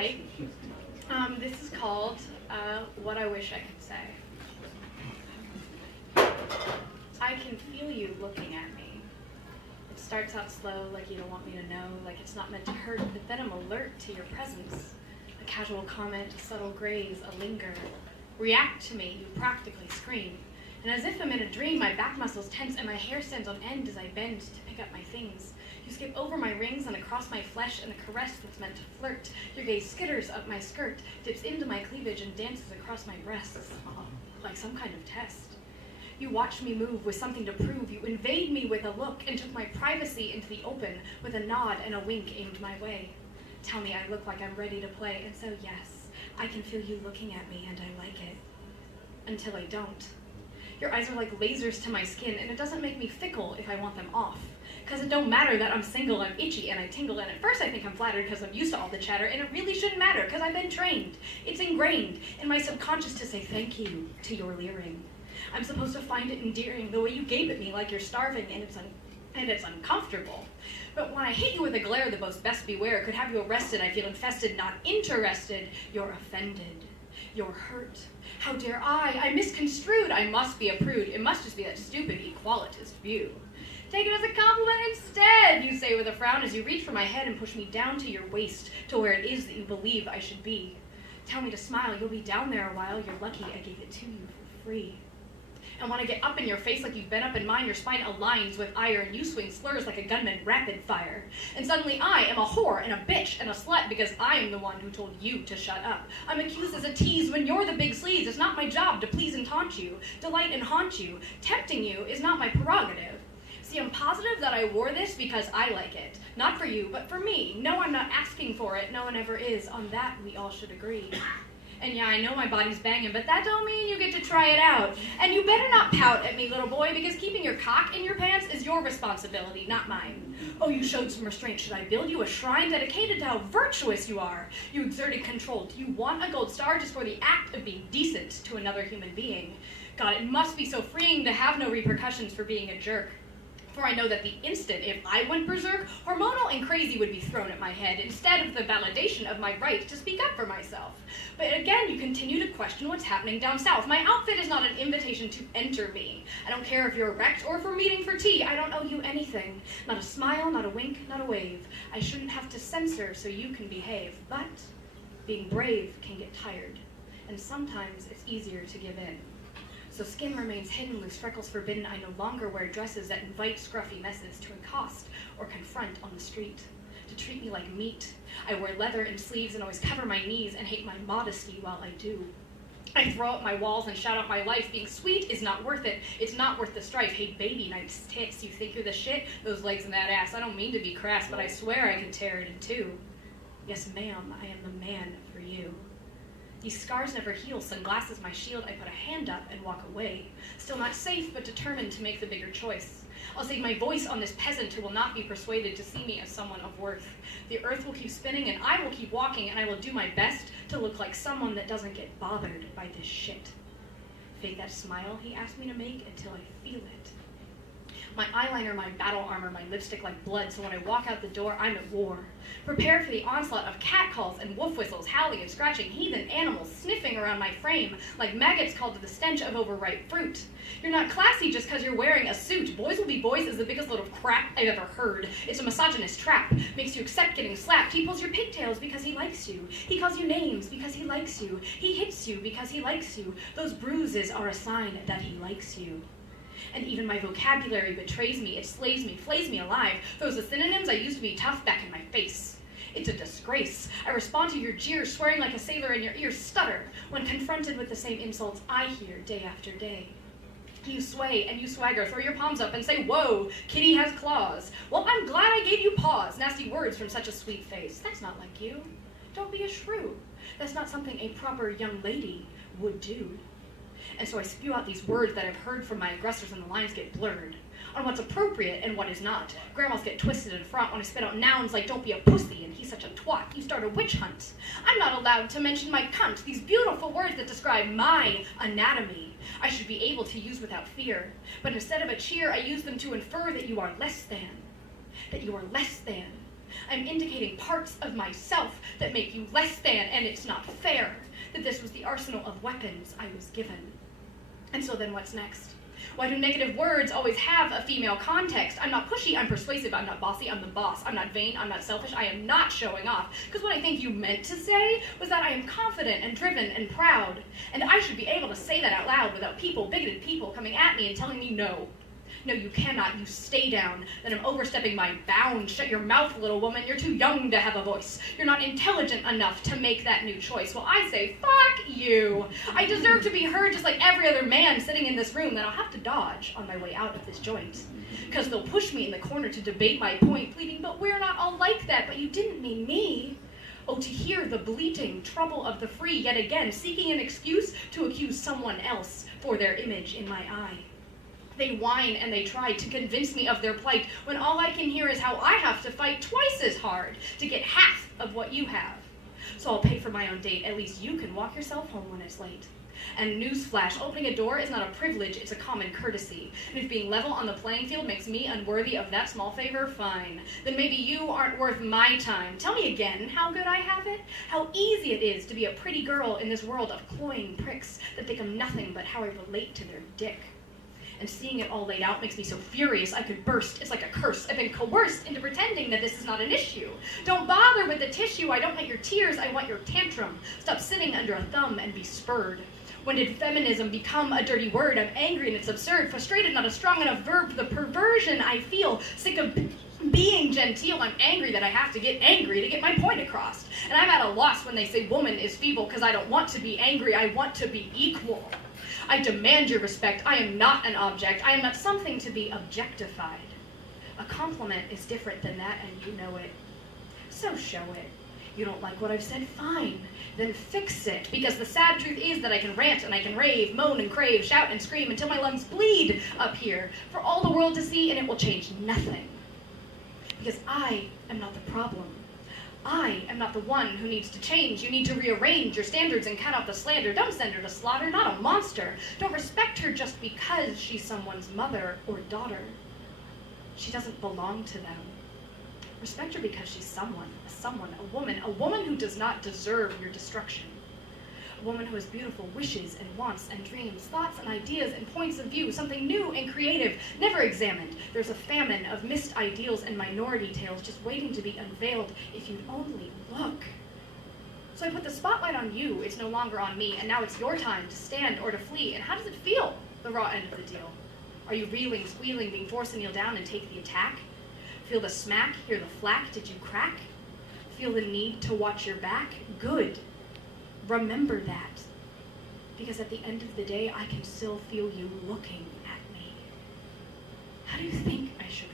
Hi. This is called What I Wish I Could Say. I can feel you looking at me. It starts out slow, like you don't want me to know, like it's not meant to hurt, but then I'm alert to your presence. A casual comment, a subtle graze, a linger. React to me, you practically scream. And as if I'm in a dream, my back muscles tense and my hair stands on end as I bend to pick up my things. You skip over my rings and across my flesh in a caress that's meant to flirt. Your gaze skitters up my skirt, dips into my cleavage and dances across my breasts, like some kind of test. You watched me move with something to prove. You invade me with a look and took my privacy into the open with a nod and a wink aimed my way. Tell me I look like I'm ready to play, and so yes, I can feel you looking at me and I like it. Until I don't. Your eyes are like lasers to my skin, and it doesn't make me fickle if I want them off. Because it don't matter that I'm single, I'm itchy, and I tingle, and at first I think I'm flattered because I'm used to all the chatter, and it really shouldn't matter because I've been trained. It's ingrained in my subconscious to say thank you to your leering. I'm supposed to find it endearing, the way you gape at me like you're starving, and it's uncomfortable. But when I hit you with a glare, the most best beware could have you arrested. I feel infested, not interested. You're offended. You're hurt. How dare I misconstrued. I must be a prude. It must just be that stupid equalitist view. Take it as a compliment instead, you say with a frown as you reach for my head and push me down to your waist, to where it is that you believe I should be. Tell me to smile, you'll be down there a while. You're lucky I gave it to you for free. And when I get up in your face like you've been up in mine, your spine aligns with ire, and you swing slurs like a gunman rapid fire. And suddenly I am a whore and a bitch and a slut because I am the one who told you to shut up. I'm accused as a tease when you're the big sleaze. It's not my job to please and taunt you, delight and haunt you. Tempting you is not my prerogative. See, I'm positive that I wore this because I like it. Not for you, but for me. No, I'm not asking for it. No one ever is. On that, we all should agree. And yeah, I know my body's banging, but that don't mean you get to try it out. And you better not pout at me, little boy, because keeping your cock in your pants is your responsibility, not mine. Oh, you showed some restraint. Should I build you a shrine dedicated to how virtuous you are? You exerted control. Do you want a gold star just for the act of being decent to another human being? God, it must be so freeing to have no repercussions for being a jerk. For I know that the instant, if I went berserk, hormonal and crazy would be thrown at my head instead of the validation of my right to speak up for myself. But again, you continue to question what's happening down south. My outfit is not an invitation to enter me. I don't care if you're erect or if we're meeting for tea. I don't owe you anything. Not a smile, not a wink, not a wave. I shouldn't have to censor so you can behave. But being brave can get tired. And sometimes it's easier to give in. So skin remains hidden, loose freckles forbidden. I no longer wear dresses that invite scruffy messes to accost or confront on the street, to treat me like meat. I wear leather and sleeves and always cover my knees and hate my modesty while I do. I throw up my walls and shout out my life. Being sweet is not worth it. It's not worth the strife. Hey, baby, nice tits. You think you're the shit? Those legs and that ass. I don't mean to be crass, but I swear I can tear it in two. Yes, ma'am, I am the man for you. These scars never heal, sunglasses my shield. I put a hand up and walk away. Still not safe, but determined to make the bigger choice. I'll save my voice on this peasant who will not be persuaded to see me as someone of worth. The earth will keep spinning and I will keep walking, and I will do my best to look like someone that doesn't get bothered by this shit. Fake that smile he asked me to make until I feel it. My eyeliner, my battle armor, my lipstick like blood, so when I walk out the door, I'm at war. Prepared for the onslaught of catcalls and wolf whistles, howling and scratching, heathen animals sniffing around my frame like maggots called to the stench of overripe fruit. You're not classy just because you're wearing a suit. Boys will be boys is the biggest load of crap I've ever heard. It's a misogynist trap. Makes you accept getting slapped. He pulls your pigtails because he likes you. He calls you names because he likes you. He hits you because he likes you. Those bruises are a sign that he likes you. And even my vocabulary betrays me, it slays me, flays me alive, throws the synonyms I used to be tough back in my face. It's a disgrace. I respond to your jeers, swearing like a sailor, and your ears stutter when confronted with the same insults I hear day after day. You sway and you swagger, throw your palms up and say, whoa, kitty has claws. Well, I'm glad I gave you pause. Nasty words from such a sweet face. That's not like you. Don't be a shrew. That's not something a proper young lady would do. And so I spew out these words that I've heard from my aggressors, and the lines get blurred on what's appropriate and what is not. Grandmas get twisted in front when I spit out nouns like don't be a pussy and he's such a twat. You start a witch hunt. I'm not allowed to mention my cunt, these beautiful words that describe my anatomy. I should be able to use without fear. But instead of a cheer, I use them to infer that you are less than. That you are less than. I'm indicating parts of myself that make you less than, and it's not fair that this was the arsenal of weapons I was given. And so then what's next? Why do negative words always have a female context? I'm not pushy, I'm persuasive, I'm not bossy, I'm the boss. I'm not vain, I'm not selfish, I am not showing off. Because what I think you meant to say was that I am confident and driven and proud. And I should be able to say that out loud without bigoted people coming at me and telling me no. No, you cannot. You stay down. Then I'm overstepping my bounds. Shut your mouth, little woman. You're too young to have a voice. You're not intelligent enough to make that new choice. Well, I say, fuck you. I deserve to be heard just like every other man sitting in this room that I'll have to dodge on my way out of this joint. Because they'll push me in the corner to debate my point, pleading, but we're not all like that. But you didn't mean me. Oh, to hear the bleating trouble of the free yet again, seeking an excuse to accuse someone else for their image in my eye. They whine and they try to convince me of their plight when all I can hear is how I have to fight twice as hard to get half of what you have. So I'll pay for my own date. At least you can walk yourself home when it's late. And newsflash, opening a door is not a privilege, it's a common courtesy. And if being level on the playing field makes me unworthy of that small favor, fine. Then maybe you aren't worth my time. Tell me again how good I have it? How easy it is to be a pretty girl in this world of cloying pricks that think of nothing but how I relate to their dick. And seeing it all laid out makes me so furious I could burst. It's like a curse. I've been coerced into pretending that this is not an issue. Don't bother with the tissue. I don't want your tears. I want your tantrum. Stop sitting under a thumb and be spurred. When did feminism become a dirty word? I'm angry and it's absurd. Frustrated, not a strong enough verb. The perversion I feel. Sick of being genteel. I'm angry that I have to get angry to get my point across. And I'm at a loss when they say woman is feeble because I don't want to be angry. I want to be equal. I demand your respect. I am not an object. I am not something to be objectified. A compliment is different than that, and you know it. So show it. You don't like what I've said? Fine. Then fix it. Because the sad truth is that I can rant and I can rave, moan and crave, shout and scream until my lungs bleed up here for all the world to see, and it will change nothing. Because I am not the problem. I am not the one who needs to change. You need to rearrange your standards and cut out the slander. Don't send her to slaughter, not a monster. Don't respect her just because she's someone's mother or daughter. She doesn't belong to them. Respect her because she's someone, a woman who does not deserve your destruction. A woman who has beautiful wishes and wants and dreams, thoughts and ideas and points of view, something new and creative, never examined. There's a famine of missed ideals and minority tales just waiting to be unveiled if you'd only look. So I put the spotlight on you, it's no longer on me, and now it's your time to stand or to flee. And how does it feel, the raw end of the deal? Are you reeling, squealing, being forced to kneel down and take the attack? Feel the smack, hear the flack, did you crack? Feel the need to watch your back? Good. Remember that, because at the end of the day, I can still feel you looking at me. How do you think I should